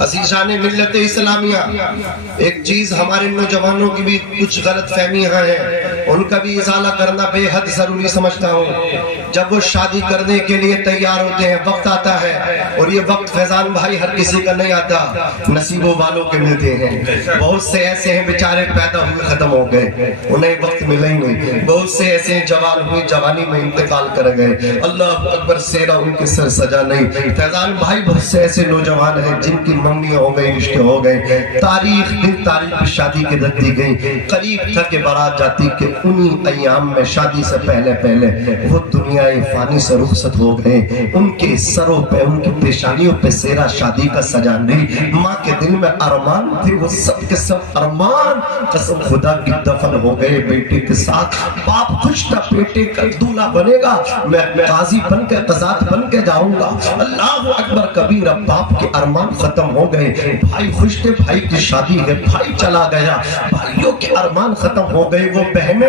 عزیزان ملت اسلامیہ، ایک چیز ہمارے نوجوانوں کی بھی کچھ غلط فہمیاں ہیں، ان کا بھی ازالہ کرنا بے حد ضروری سمجھتا ہوں۔ جب وہ شادی کرنے کے لیے تیار ہوتے ہیں، وقت آتا ہے، اور یہ وقت فیضان بھائی ہر کسی کا نہیں آتا، نصیبوں والوں کے ملتے ہیں۔ بہت سے ایسے ہیں بیچارے پیدا ہوئے ختم ہو گئے، انہیں وقت ملا ہی نہیں۔ بہت سے ایسے ہیں جوان ہوئے جوانی میں انتقال کر گئے، اللہ اکبر، سیرا ان کے سر سجا نہیں۔ فیضان بھائی بہت سے ایسے نوجوان ہیں جن کی منگنیاں ہو گئی، رشتے ہو گئے، تاریخ دن تاریخ شادی کی رکھ دی گئی۔ قریب تھا کہ بارات جاتی کہ انہی ایام میں شادی سے پہلے وہ دنیا فانی سے رخصت ہو گئے، ان کے سروں پہ ان کی پیشانیوں پہ سیرا شادی کا سجا نہیں۔ ماں کے دل میں ارمان تھے، وہ سب کے سب ارمان قسم خدا کی دفن ہو گئے بیٹے کے ساتھ۔ باپ خوش تھا بیٹے کا دولہا بنے گا، میں قاضی بن کے قضات بن کے جاؤں گا، اللہ اکبر کبیرہ، باپ کے ارمان ختم ہو گئے۔ بھائی خوش تھے، بھائی کی شادی ہے، بھائی چلا گیا، بھائیوں کے ارمان ختم ہو گئے۔ وہ بہنیں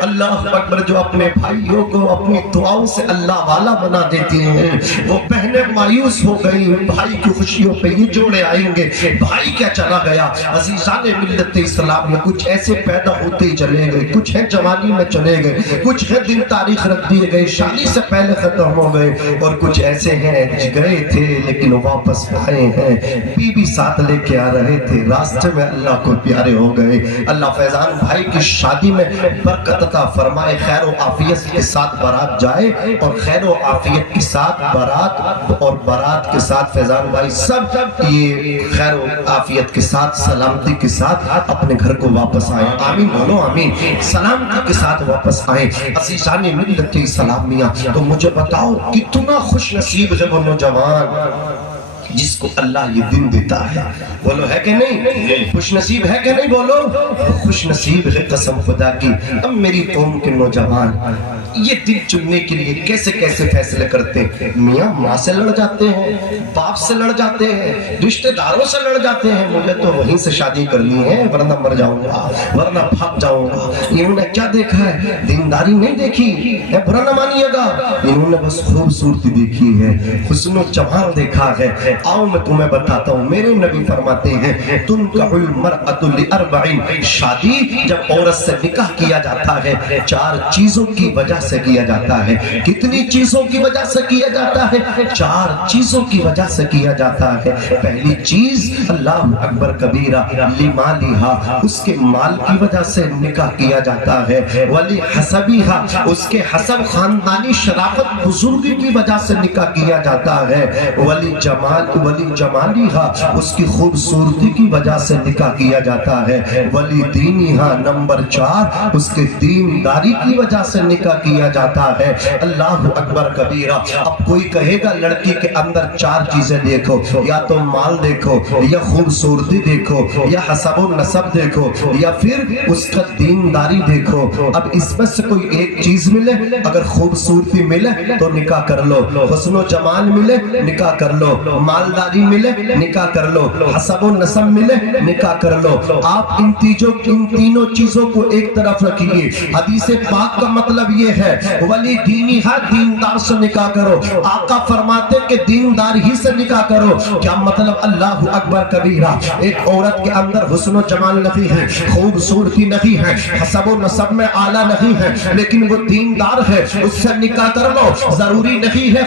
اللہ اکبر جو اپنے بھائیوں کو اپنی دعاؤں سے اللہ والا بنا دیتی ہیں، وہ بہنیں مایوس ہو گئی، بھائی کی خوشیوں پہ یہ جوڑے آئیں گے، بھائی کیا چلا گیا۔ عزیزان ملت اسلام میں کچھ ایسے پیدا ہوتے ہی چلے گئے، کچھ ہیں جوانی میں چلے گئے، کچھ ہیں دن تاریخ رکھ دیے گئے، شادی سے پہلے ختم ہو گئے، اور کچھ ایسے ہیں گئے تھے لیکن واپس آئے ہیں، بیوی ساتھ لے کے آ رہے تھے، راستے میں اللہ کو پیارے ہو گئے۔ اللہ فیضان بھائی کی شادی میں برکت عطا فرمائے، خیر و عافیت کے ساتھ بارات جائے، اور خیر و عافیت کے ساتھ بارات کے ساتھ فیضان بھائی سب یہ خیر و عافیت کے ساتھ سلامتی کے ساتھ اپنے گھر کو واپس آئیں۔ آمین بولو آمین، سلامتی کے ساتھ واپس آئیں۔ عزیزان ملت اسلامیہ، تو مجھے بتاؤ کتنا خوش نصیب ہے وہ نوجوان جس کو اللہ یہ دن دیتا ہے، بولو ہے کہ نہیں؟ خوش نصیب ہے کہ نہیں؟ بولو خوش نصیب ہے قسم خدا کی۔ اب میری قوم کے نوجوان یہ دن چننے کے لیے کیسے کیسے فیصلے کرتے ہیں، میاں ماں سے لڑ جاتے ہیں، باپ سے لڑ جاتے ہیں، رشتہ داروں سے لڑ جاتے ہیں، مجھے تو وہیں سے شادی کرنی ہے ورنہ مر جاؤں گا، ورنہ بھاگ جاؤں گا۔ انہوں نے کیا دیکھا ہے؟ دینداری نہیں دیکھی ہے، برا نہ مانیے گا، انہوں نے بس خوبصورتی دیکھی ہے، حسن و جمال دیکھا ہے۔ آؤ میں تمہیں بتاتا ہوں، میرے نبی فرماتے ہیں تنکح المرأۃ لاربع، شادی جب عورت سے نکاح کیا جاتا ہے 4 چیزوں کی وجہ سے کیا جاتا ہے۔ کتنی چیزوں کی وجہ سے کیا جاتا ہے؟ 4 چیزوں کی وجہ سے کیا جاتا ہے۔ پہلی چیز اللہ اکبر کبیرہ لمالہا، اس کے مال کی وجہ سے نکاح کیا جاتا ہے، ولی حسبیہا، اس کے حسب خاندانی شرافت بزرگی کی وجہ سے نکاح کیا جاتا ہے، ولی جمالیہا، اس کی خوبصورتی کی وجہ سے نکاح کیا جاتا ہے، ولی دینیہا، نمبر 4 اس کے دینداری کی وجہ سے نکاح کیا جاتا ہے۔ اللہ اکبر کبیرہ۔ اب کوئی کہے گا لڑکی کے اندر 4 چیزیں دیکھو، یا تو مال دیکھو، یا خوبصورتی دیکھو، یا حسب و نسب دیکھو، یا پھر اس کا دینداری دیکھو۔ اب اس میں سے کوئی ایک چیز ملے، اگر خوبصورتی ملے تو نکاح کر لو، حسن و جمال ملے نکاح کر لو، مالداری ملے نکاح کر لو، حسب و نسب ملے نکاح کر لو۔ آپ ان تینوں چیزوں کو ایک طرف رکھیے۔ حدیث پاک کا مطلب یہ ہے ولی دینی ہے، دیندار سے نکاح کرو۔ آقا فرماتے کہ دیندار ہی سے نکاح کرو۔ کیا مطلب؟ اللہ اکبر کبیرہ۔ ایک عورت کے اندر حسن و جمال نہیں ہے، خوبصورتی نہیں ہے، حسب و نسب میں اعلیٰ نہیں ہے، لیکن وہ دیندار ہے، اس سے نکاح کر لو۔ ضروری نہیں ہے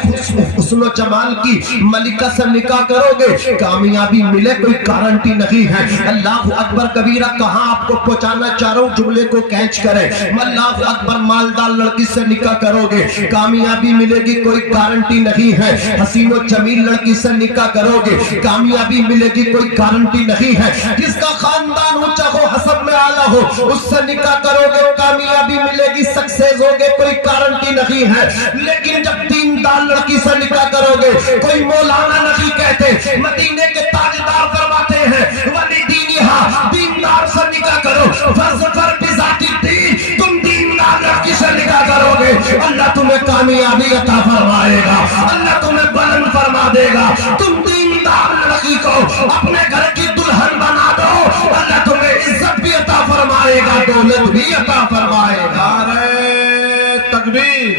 حسن و جمال کی ملکہ سے نکاح کرو گے کامیابی ملے، کوئی گارنٹی نہیں ہے۔ اللہ اکبر کبیرہ۔ کہاں آپ کو پہنچانا چاہ رہا ہوں، جملے کو کیچ کریں۔ اللہ اکبر، مالدار لڑکی سے نکاح کرو گے کامیابی ملے گی، کوئی گارنٹی نہیں ہے۔ حسین و جمیل لڑکی سے نکاح کرو گے کامیابی ملے گی، کوئی گارنٹی نہیں ہے۔ جس کا خاندان اونچا ہو، حسب میں اعلیٰ ہو، اس سے نکاح کرو گے کامیابی ملے گی، سکسیس ہوگے، کوئی گارنٹی نہیں ہے۔ لیکن جب دیندار لڑکی سے نکاح کرو گے، کوئی مولانا نہیں کہتے، مدینے کے تاجدار فرماتے ہیں ولی دینہا، دیندار سے نکاح کرو۔ فظفر بذات الدین، تم دیندار لڑکی سے نکاح کرو گے، اللہ تمہیں کامیابی عطا فرمائے گا، اللہ تمہیں بلند فرما دے گا۔ تم دیندار لڑکی کو اپنے گھر کی دلہن بنا دو، اللہ تمہیں عزت بھی عطا فرمائے گا، دولت بھی عطا فرمائے گا۔ نعرہ تکبیر،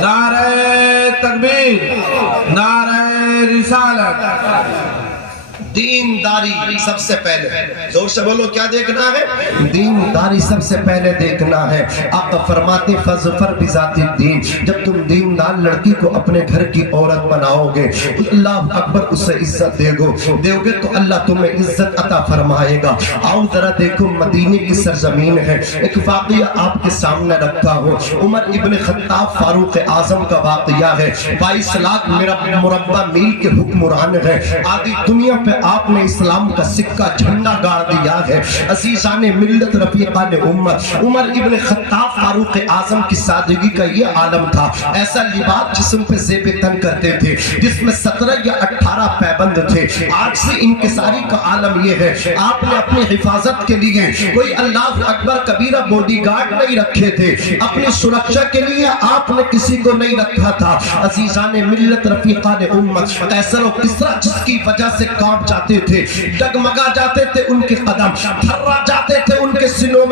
نعرہ تکبیر، نعرہ رسالت۔ दीनदारी सबसे पहले, जोर से बोलो क्या देखना है? दीनदारी सबसे पहले देखना है। आप फरमाते फज़फर बिज़ाति दीन, जब तुम दीनदार लड़की को अपने घर की औरत बनाओगे तो अल्लाह अकबर उसे इज्जत दोगे तो अल्लाह तुम्हें इज्जत अता फरमाएगा। आओ जरा देखो मदीने की सरजमीन है, एक वाक़या आपके सामने रखता हूँ। उमर इब्न खत्ताब फारूक आजम का वाक़या है। 22 लाख मुरब्बा मील के हुक्मरान है। आदि दुनिया पे आपने इस्लाम का सिक्का झंडा गाड़ दिया है। अज़ीज़ाने मिल्लत रफ़ीक़ाने उम्मत, उमर इब्न खत्ताब फारूक आजम की सादगी का ये आलम था। ऐसा लिबास जिस्म पे ज़ेब तन करते थे जिसमें 17 या 18 पैबंद थे। आज से इंकिसारी का आलम ये है, आपने अपनी हिफाजत के लिए कोई अल्लाह अकबर कबीरा बॉडीगार्ड नहीं रखे थे, अपनी सुरक्षा के लिए आपने किसी को नहीं रखा था। अज़ीज़ाने मिल्लत रफ़ीक़ाने उम्मत, कैसर और किसरा जिसकी वजह से कांप जाते थे, डगमगा जाते थे उनके कदम, थर्रा जाते थे उनके सीनों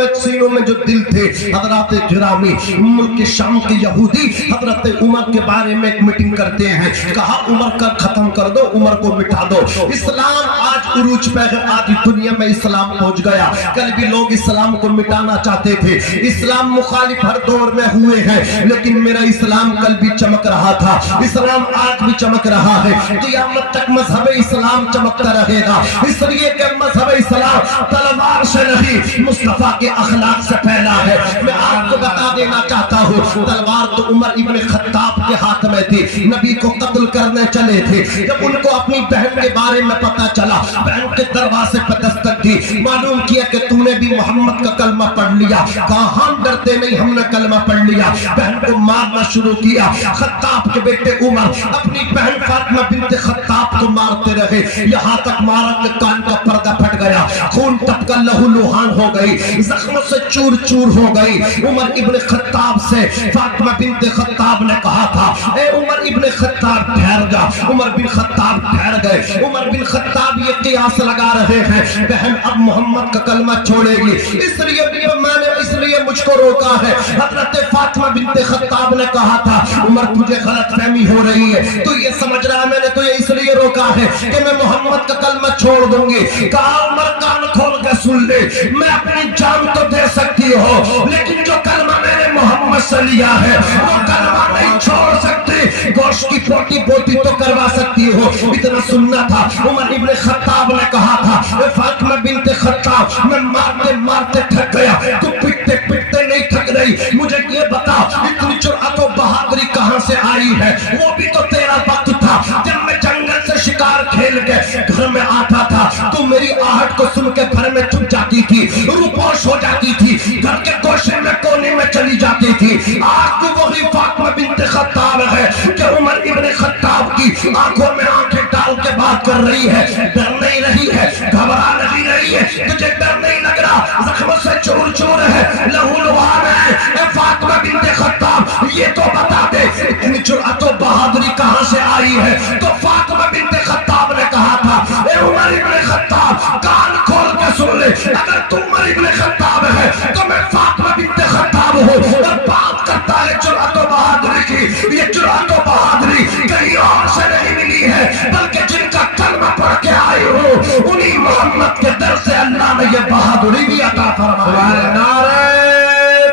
में जो दिल थे। हज़रत गिरामी मुल्क शाम के यहूदी हज़रत उमर के बारे में एक मीटिंग करते हैं, कहा उमर का खत्म कर दो, उमर को मिटा दो। इस्लाम आज उरूज पे है, आज दुनिया में इस्लाम पहुंच गया। कल भी लोग इस्लाम को मिटाना चाहते थे, इस्लाम मुखालिफ हर दौर में हुए हैं, लेकिन मेरा इस्लाम कल भी चमक रहा था, इस्लाम आज भी चमक रहा है। क़यामत तक मजहब इस्लाम चमकता रहेगा, इसलिए कि मजहब इस्लाम तलवार से नहीं मुस्तफा के अखलाक से फैला है। मैं आपको बता देना चाहता हूँ, तलवार तो उमर इब्न खत्ताब के हाथ में थी, नबी को कत्ल करने चले थे। जब उनको अपनी बहन के बारे में पता चला, बहन के दरवाजे पर दस्तक दी, मालूम किया कि तूने भी मोहम्मद का कलमा पढ़ लिया। कहा हम डरते नहीं, हमने कलमा पढ़ लिया। बहन को मारना शुरू किया। खत्ताब के बेटे उमर अपनी बहन फातिमा बिन्त खत्ताब को मारते रहे, यहाँ तक मारा कि कान का पर्दा फट गया, खून टपका लहू लुहान हो गई, जख्मों से चूर चूर हो गई। उमर इब्न खत्ताब से फातिमा बिन्त खत्ताब ने कहा था, ए उमर इब्न खत्ताब ठहर जा। उमर बिन खत्ताब ठहर गए। उमर बिन खत्ताब ये कियास लगा रहे हैं, बहन अब मोहम्मद का कलमा छोड़ेगी, इसलिए मैंने मुझको रोका है। हजरत फातिमा बिन्त खत्ताब ने कहा था, उमर तुझे गलतफहमी हो रही है, तू ये समझ रहा है मैंने तुझे इसलिए रोका है कि मैं मोहम्मद का कलमा छोड़ दूंगी। कहा उमर कान खोल के सुन ले, मैं अपनी जान तो दे सकती हो, लेकिन जो कलमा मैंने मोहम्मद से लिया है वो कलमा नहीं छोड़ सकती। गोश्त की पोटी पोटी तो करवा सकती हो, इतना सुनना था। उमर इब्न खत्ताब ने कहा था, फातिमा बिन्त खत्ताब मैं मारते मारते थक गया, तू पिटते पिटते नहीं थक रही, मुझे ये बता इतनी जुर्अत और बहादुरी कहां से आई है? वो भी तो तेरा वक्त था जब मैं जंगल से शिकार खेल के घर में आता था, तू मेरी आहट को सुन के घर में छुप जाती थी, रूपोश हो जाती थी, घर के गोशे में कोने में चली जाती थी। आज तो वही फातिमा बिन्त खत्ताब है कि उमर इब्न खत्ताब की आंखों में आंखें डाल के बात कर रही है, डर नहीं रही है, घबरा नहीं रही है, तुझे डर नहीं लग रहा, जख्मों से चूर चूर है, लहू लुहान है। फातिमा बिन्त खत्ताब ये तो बता दे इतनी जुर्अत और बहादुरी कहां से आई है? तो फातिमा बिन्त खत्ताब ने कहा था, ए उमर इब्न खत्ताब कान खोल के सुन ले, अगर तू उमर इब्न खत्ताब है तो मैं फातिमा बिन्त खत्ताब हूं। और बात करता है जुर्अत और बहादुरी की, ये जुर्अत और बहादुरी कहीं और से नहीं मिली है, बल्कि जिनका कलमा पढ़ के आए हो उन्हीं मोहम्मद के दर से अल्लाह ने ये बहादुरी भी अता फरमाई। नारे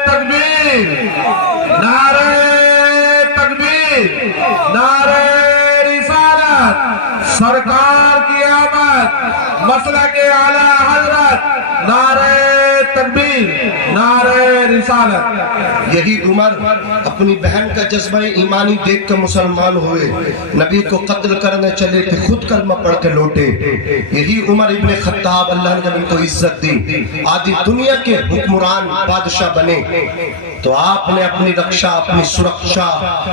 तकबीर, नारे तकबीर, नारे रिसालत, सरकार की आमद, मसला के आला हजरत, नारे तकबीर, नारे रिसालत। यही उमर अपनी बहन का जज्बा ईमानी देख कर मुसलमान हुए, नबी को कत्ल करने चले थे, खुद कलमा पढ़ के लौटे। यही उमर इब्न खत्ताब अल्लाह ने उनको इज्जत दी, आदि दुनिया के हुक्मरान बादशाह बने, तो आपने अपनी रक्षा, अपनी सुरक्षा,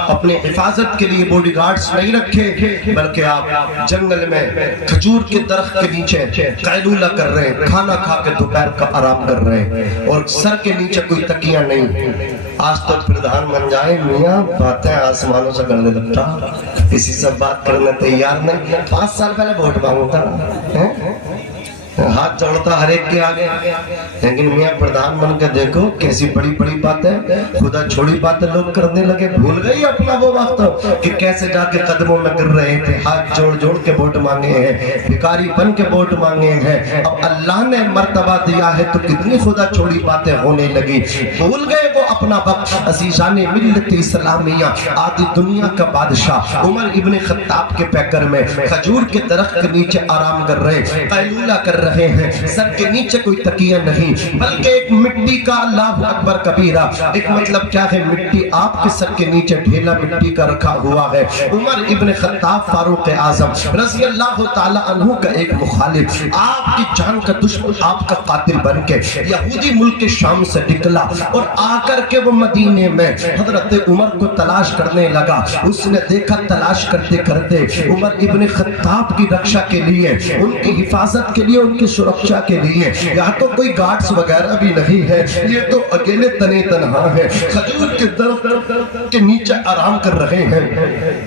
अपनी हिफाजत के लिए बॉडीगार्ड्स नहीं रखे, बल्कि आप जंगल में खजूर के दरख्त के नीचे कैलूला कर रहे हैं, खाना खा के दोपहर का आराम कर रहे हैं, और सर के नीचे कोई तकिया नहीं। आज तो प्रधान बन जाए मियाँ, बातें आसमानों से करने लगता, किसी से बात करने तैयार नहीं। 5 साल पहले वोट मांगता है, हाथ जोड़ता हर एक के आगे, लेकिन मियाँ प्रधान बन के देखो कैसी बड़ी बड़ी बातें, खुदा छोड़ी बातें लोग करने लगे, भूल गई अपना वो वक्त कि कैसे जाके कदमों में गिर रहे थे, हाथ जोड़ जोड़ के वोट मांगे हैं, भिखारी बन के वोट मांगे हैं। अब अल्लाह ने मर्तबा दिया है तो कितनी खुदा छोड़ी बातें होने लगी, भूल गए वो अपना वक्त। अजीजान मिल्लत इस्लामिया, आदि दुनिया का बादशाह उमर इब्ने खत्ताब के पैकर में खजूर के दरख्त के नीचे आराम कर रहे, कैलूला कर रहे हैं, सर के नीचे कोई तकिया नहीं बल्कि एक मिट्टी का, अल्लाह अकबर कबीरा, एक मतलब क्या है, मिट्टी आपके सर के नीचे ढेला मिट्टी का रखा हुआ है। उमर इब्ने खत्ताब फारूक आजम रज़ी अल्लाह ताला अन्हु का एक मुखालिफ, आपकी जान का दुश्मन, आपका कातिल बन के यहूदी मुल्क के शाम से निकला और आकर के वो मदीने में हजरत उमर को तलाश करने लगा। उसने देखा तलाश करते करते उमर इब्ने खत्ताब की रक्षा के लिए, उनकी हिफाजत के लिए, उनकी सुरक्षा के लिए यहाँ तो कोई गार्ड्स वगैरह भी नहीं है, ये तो अकेले तने तनहा है, खजूर के दरख्त के नीचे आराम कर रहे हैं।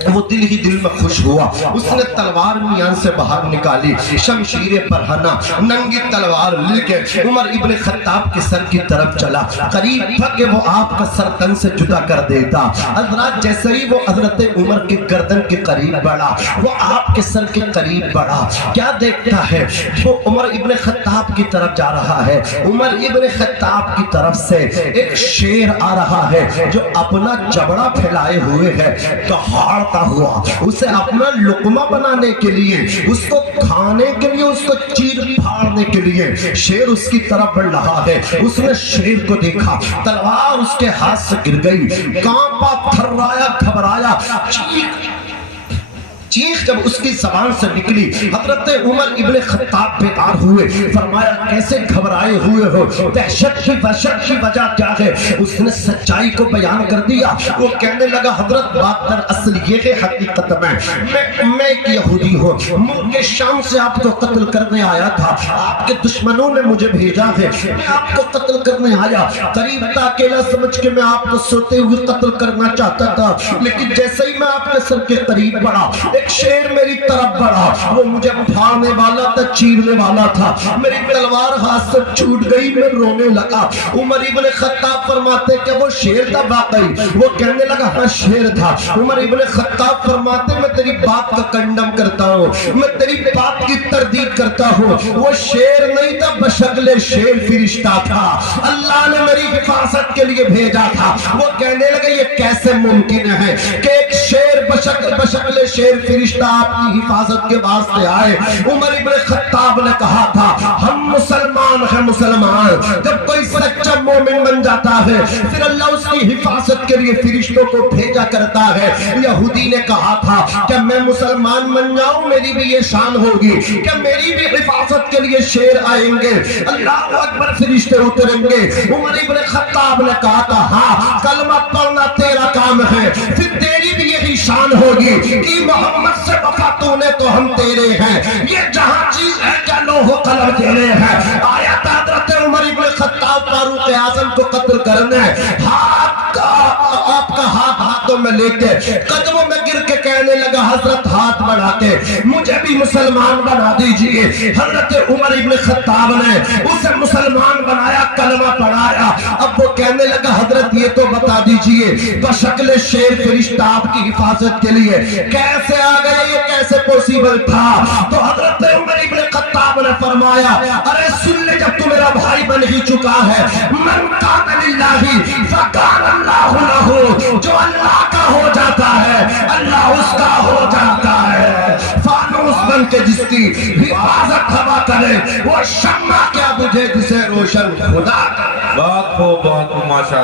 वो दिल ही दिल में खुश हुआ, उसने तलवार मियान से बाहर निकाली, शमशीर बरहना नंगी तलवार लेके उमर इब्ने खत्ताब के सर की तरफ चला, करीब था कि वो आपका सर तन से जुदा कर देता। हजरत जैसे ही वो हजरत उमर के गर्दन के करीब बढ़ा, वो आपके सर के करीब बढ़ा, क्या देखता है, वो उमर इब्ने खत्ताब की तरफ जा रहा है। उमर इब्ने खत्ताब की तरफ से एक शेर आ रहा है जो अपना जबड़ा फैलाए हुए है, दहाड़ता हुआ, उसे अपना लुकमा बनाने के लिए, उसको खाने के लिए, उसको चीर फाड़ने के लिए शेर उसकी तरफ बढ़ रहा है। उसने शेर को देखा, तलवार उसके हाथ से गिर गई, कांपा, थर्राया, घबराया, चीख जब उसकी जबान से निकली, हजरत उमर इब्ने खत्ताब बेकार हुए, फरमाया कैसे घबराए हुए हो, दहशत की वहशत की वजह क्या है। उसने सच्चाई को बयान कर दिया। वो कहने लगा हजरत बात दरअसल ये है, हकीकत में मैं एक यहूदी हूँ, मुल्क के शाम से आपको कत्ल करने आया था, आपके दुश्मनों ने मुझे भेजा है, मैं आपको कत्ल करने आया, करीब था, अकेला समझ के मैं आपको सोते हुए कत्ल करना चाहता था, लेकिन जैसे ही मैं आपके सर के करीब बढ़ा, एक शेर मेरी तरफ बढ़ा, वो मुझे फाड़ने वाला था, चीरने वाला था, मेरी तलवार हाथ से छूट गई, मैं रोने लगा। उमर इब्ने खत्ताब फरमाते कि वो शेर था वाकई, वो कहने लगा हाँ शेर था। उमर इब्ने खत्ताब फरमाते मैं तेरी बात का कंडम करता हूँ, मैं तेरी बात की तरदीद करता हूँ, वो शेर नहीं था, बशक्ल शेर फरिश्ता था, अल्लाह ने मेरी हिफाजत के लिए भेजा था। वो कहने लगे ये कैसे मुमकिन है कि एक शेर बशक्ल शेर फरिश्ता आपकी हिफाजत के वास्ते आए। उमर इब्ने खत्ताब ने कहा था हम मुसलमान हैं, मुसलमान जब कोई सच्चा मोमिन बन जाता है फिर अल्लाह उसकी हिफाजत के लिए फरिश्तों को भेजा करता है। यहूदी ने कहा था कि मैं मुसलमान बन जाऊं, मेरी भी ये शान होगी कि मेरी भी हिफाजत के लिए शेर आएंगे, अल्लाह अकबर, फरिश्ते उतरेंगे। उमर इब्ने खत्ताब ने कहा था हाँ कलमा पढ़ना तेरा काम है, फिर तेरी भी यही शान होगी कि मोहम्मद से वफा तूने तो हम तेरे हैं, ये जहां चीज है क्या लोहो कलम तेरे हैं। आया था हजरत उमर इब्ने खत्ताब फारूक आजम को कत्ल करने, आपका हाथ हाथों में लेके कदमों में गिर के कहने लगा हजरत हाथ बढ़ा के मुझे भी मुसलमान बना दीजिए। हजरत उमर इब्ने खत्ताब ने उसे मुसलमान बनाया, कलमा पढ़ाया। अब वो कहने लगा हजरत ये तो बता दीजिए बशक्ल शेर फरिश्ता आपकी हिफाजत के लिए कैसे आ गए, ये कैसे पॉसिबल था। तो हजरत उमर इब्ने खत्ताब ने फरमाया अरे सुन ले, जब तू मेरा भाई बन ही चुका है, मन कान लिल्लाहि फकान अल्लाहु लहू, जो अल्लाह का हो जाता है अल्लाह उसका हो जाता है। फानूस बन के जिसकी हिफाजत हवा करे वो शम्मा क्या बुझे जिसे रोशन खुदा। बहुत खूब माशा।